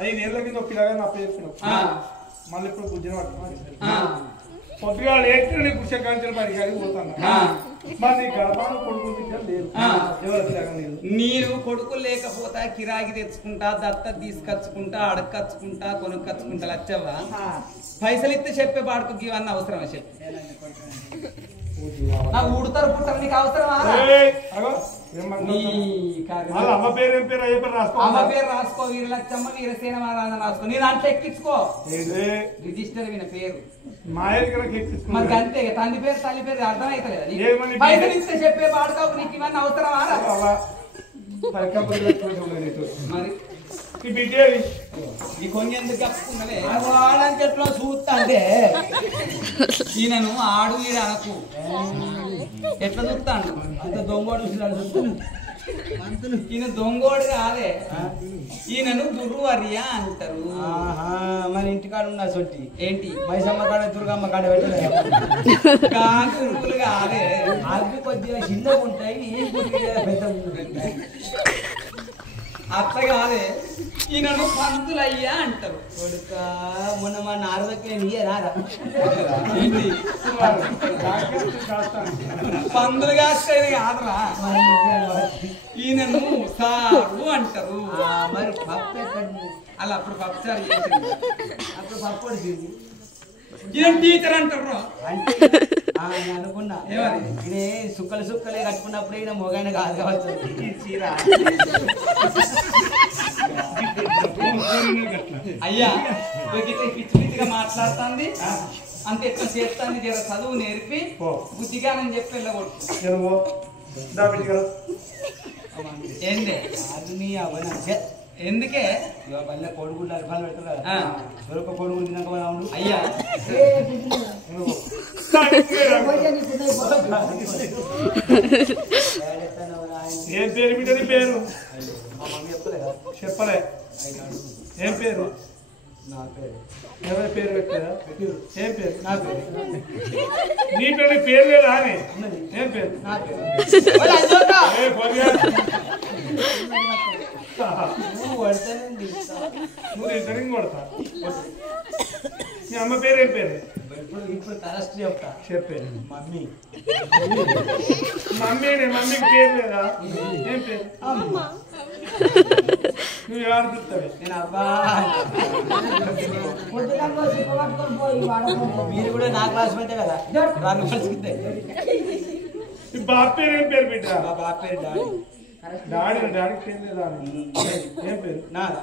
5 ఏళ్ళ కింద పిల్లగా నా పేరు చెప్పినావు మళ్ళీ ఇప్పుడు గుజ్జన పట్టుకున్నాను పొద్దుగా లేకుండా కుర్చకాంచెలు పడి గారికి పోతాను మరి గడపాను కొడుకు లేదు ఎవరు పిల్లగా లేదు నేను కొడుకులు లేకపోతా కిరాకి తెచ్చుకుంటా దత్త తీసుకొచ్చుకుంటా అడగచ్చుకుంటా కొనుక్కొచ్చుకుంటా లచ్చవ్వా పైసలు ఇస్తే చెప్పే పాడుకు ఇవన్నీ అవసరమా చెప్పి నా ఊడతారు పుట్టారు నీకు అవసరమా అమ్మ పేరు ఏం పేరు అయ్యే పేరు రాసుకో అమ్మ పేరు రాసుకో వీరలచ్చమ్మ వీరసేన మహారాజా రాసుకో నేను అంటే ఎక్కించుకో రిజిస్టర్ విన పేరు మరి అంతే తండ్రి పేరు తల్లి పేరు అర్థమైతలేదు పైసలు ఇస్తే చెప్పే పాడుతావు నీకు ఇవన్నీ అవసరమా మరి ఈ కొన్ని ఎందుకు కప్పుకున్నవే చెట్లో చూస్తా అంటే ఈయనను ఆడు ఈడ అనకు ఎట్లా చూస్తాడు అంత దొంగోడు చూస్తున్నాడు ఈయన దొంగోడు కాదే ఈయనను దుర్వర్య అంటారు మన ఇంటికాడ ఉన్న సొట్టి ఏంటి మైసమ్మ కాడ దుర్గమ్మ కాడ పెట్టలేదు గురువులు కాదే అవి కొద్దిగా చిన్నగా ఉంటాయి ఏం కొద్దిగా పెద్ద అత్త కాదే ఈయనను పంతులయ్యా అంటారు కొడుక మొన్న మా నారదకి నీయే రారా ఏంటి పందులు కాస్తేది కాదురా ఈయనను సారు అంటారు మరి పప్పు ఎక్కడ అలా అప్పుడు పప్పుచారు చేసింది అప్పుడు పప్పు వచ్చింది ఈయన టీచర్ అంటారు అంటే నేను అనుకున్నా ఇదే సుక్కలే కట్టుకున్నప్పుడు ఈయన మొగాయన కాదు కావచ్చు చీర అయ్యా పిచ్చి పిచ్చిగా మాట్లాడుతుంది అంత ఎట్లా చేస్తాను జర చదువు నేర్పి బుద్ధిగా నేను చెప్పి వెళ్ళగొట్టు ఏందే అది నీ అవన్నీ ఎందుకే పల్లె కొడుకులు అర్పాలు పెడతారు కదా దొరక కొడుకులు తినక అవును అయ్యా ఏం పేరు బిడ్డని పేరు చెప్పలే ఏం పేరు నా పేరు ఎవరి పేరు పెట్టారా ఏం పేరు నా పేరు నీ పేరు పేరు లేదా అని ఏం పేరు నా పేరు నువ్వు కొడతానండి నువ్వు ఇద్దరిని కొడతా మీ అమ్మ పేరు ఏం పేరు ఇప్పుడు కరెక్ట్ చెప్తా చెప్పే మమ్మీ మమ్మీకి పేరు లేదా ఏం పేరు నువ్వు ఎవరు చెప్తావు నేను అబ్బా మీరు కూడా నా క్లాస్ అయితే కదా రాను కలిసితే ఈ బాబు పేరు ఏం పేరు బిడ్డ మా బాబు పేరు డాడీకి పేరు లేదా ఏం పేరు నాన్న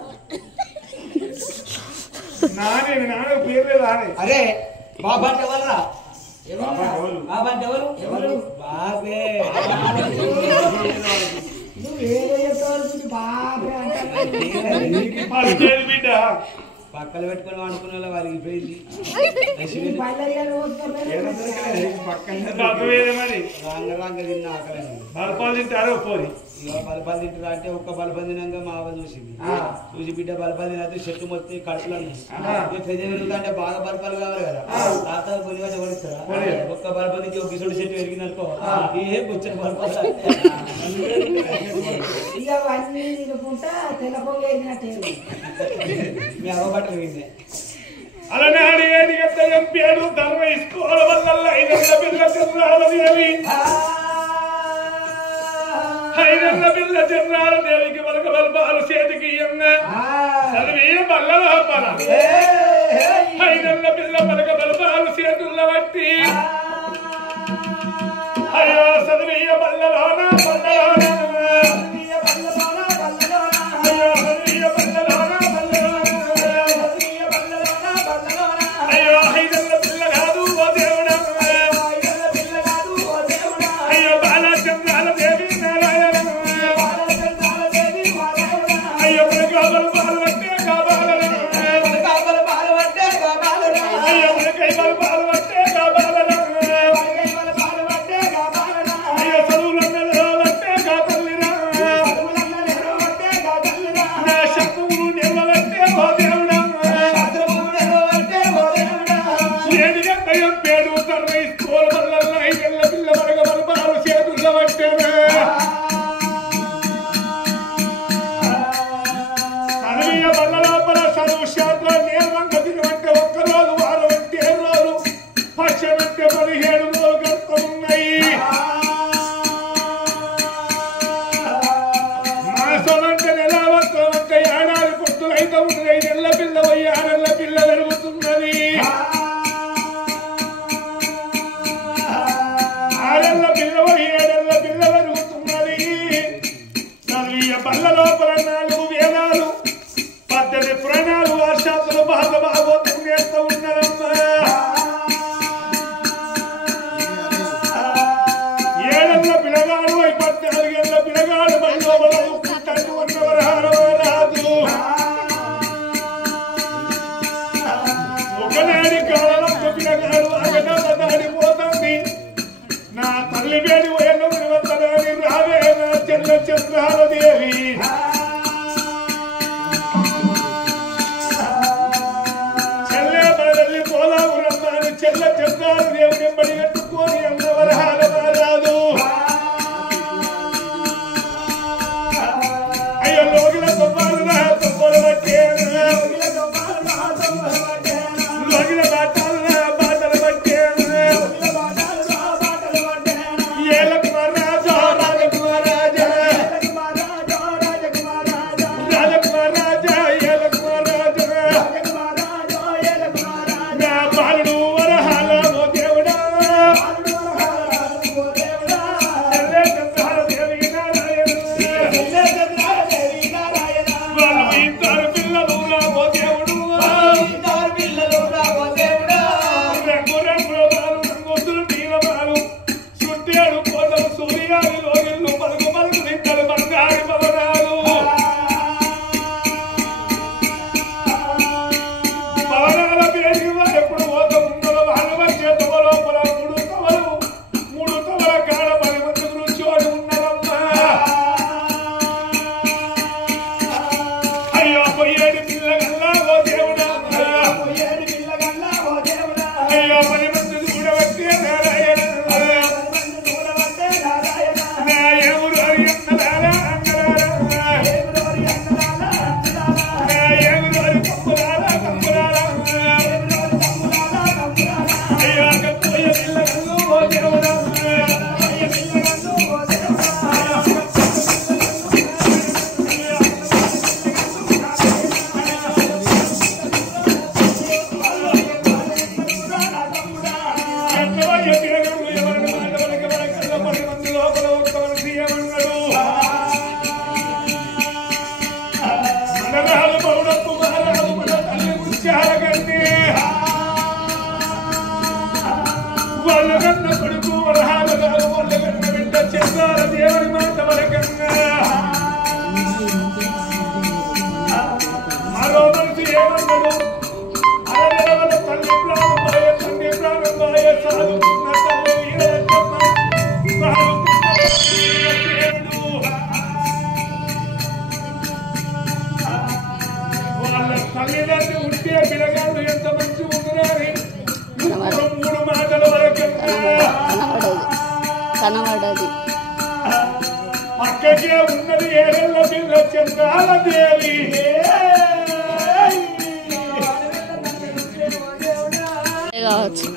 నాన్న పేరు లేదా అని అరే బాబా అంటే ఎవరురా బాబా అంటే ఎవరు బాబే నువ్వు ఏదో చెప్తావు బాబే అంటే బిడ్డ పక్కన పెట్టుకొని అనుకున్న వాళ్ళకి పోయింది మరి రాంగ తిన్న ఆకలి బలపాలు తింటారో పోయి బలపాలు తింటారా అంటే ఒక్క బలపం తినాక మా అవ్వ చూసింది చూసి బిడ్డ బలపాలు తినైతే చెట్టు మొత్తం కడుపులో అంటే బాగా బలపాలు కావాలి కదా తాత కొద్దిగా కొనిస్తారా ఒక్క బలపం నుంచి ఒక కిషోడు చెట్టు పెరిగిననుకో ఏ వచ్చిన బలపాలు ఇక అవన్నీ తినుకుంటా తెల్ల పొంగ వేసినట్టే మీ అవ్వ బట్టలు విందే అలనాడు ఏది ఎంత ఎంపాడు ధర్మ ఇసుకోవడం వల్ల 5 పిల్ల చంద్రాలదేవి 5 పిల్ల చంద్రాలదేవికి మనకు బలపాలు చేతికి చదివి బల్ల లోపల 5 పిల్ల మనకు బలపాలు చేతుల్లో బట్టి అయ్యో చదివి బల్లలోన పక్కకే ఉన్నది ఏడెళ్ళ పిల్ల చంద్రాల దేవి కావచ్చు